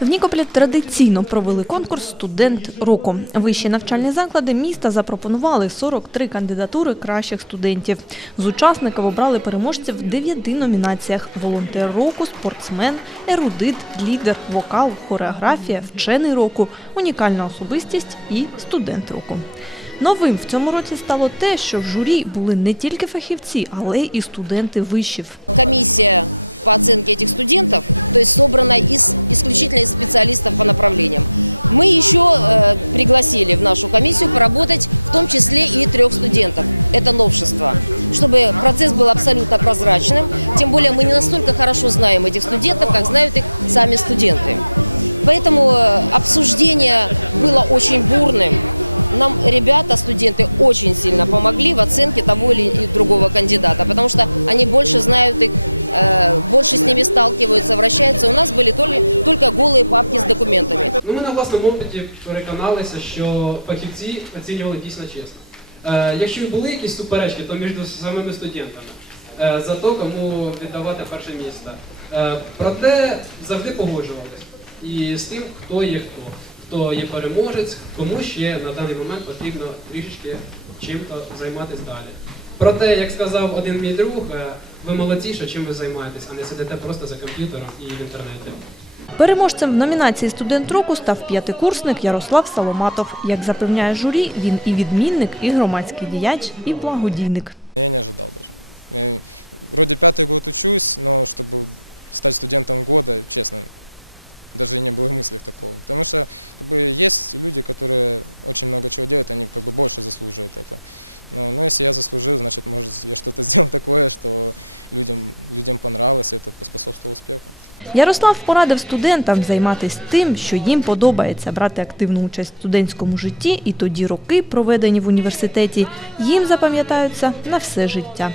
В Нікополі традиційно провели конкурс Студент року. Вищі навчальні заклади міста запропонували 43 кандидатури кращих студентів. З учасників обрали переможців в дев'яти номінаціях: волонтер року, спортсмен, ерудит, лідер, вокал, хореографія, вчений року, унікальна особистість і студент року. Новим в цьому році стало те, що в журі були не тільки фахівці, але і студенти вишів. комиссия по оценке этих студентов, то есть собрана из исключительно из специалистов по направлениям. Мы еще э, пригласили в нашу комиссию поработать в том числе и трех студентов. Это новшество. Чтобы процесс был абсолютно прозрачным, тем более мы не настолько хорошо знаем этих студентов, как знают их сами студенты. Поэтому э, обсуждение было очень бурным. Нам ребята, студенты, очень сильно помогли в оценке того или другого кандидата, потому что они больше знают их, э, больше с ними сталкиваются, вращаются. У нас были только, только голые папки с документами. Ну, ми на власному опиті переконалися, що фахівці оцінювали дійсно чесно. Е, якщо і були якісь суперечки, то між самими студентами е, за то, кому віддавати перше місце. Е, проте завжди погоджувалися і з тим, хто є хто, Хто є переможець, кому ще на даний момент потрібно трішечки чим-то займатися далі. Проте, як сказав один мій друг, е, ви молодці, що чим ви займаєтесь, а не сидите просто за комп'ютером і в інтернеті. Переможцем в номінації Студент року став п'ятикурсник Ярослав Саломатов. Як запевняє журі, він і відмінник, і громадський діяч, і благодійник. Я не ожидал даже. Я вроде пятый год учусь, но чтобы стать студентом года, честно, даже и не было в мыслях такого. Потому что как бы, есть люди, которые очень много чего делают, они как бы больше заслуживают этого. Но, но если я заслужил, значит, может, я что-то сделал такое, что людям, людям понравилось, и это поспособствовало успеху. Ярослав порадив студентам займатися тим, що їм подобається, брати активну участь в студентському житті, і тоді роки, проведені в університеті, їм запам'ятаються на все життя.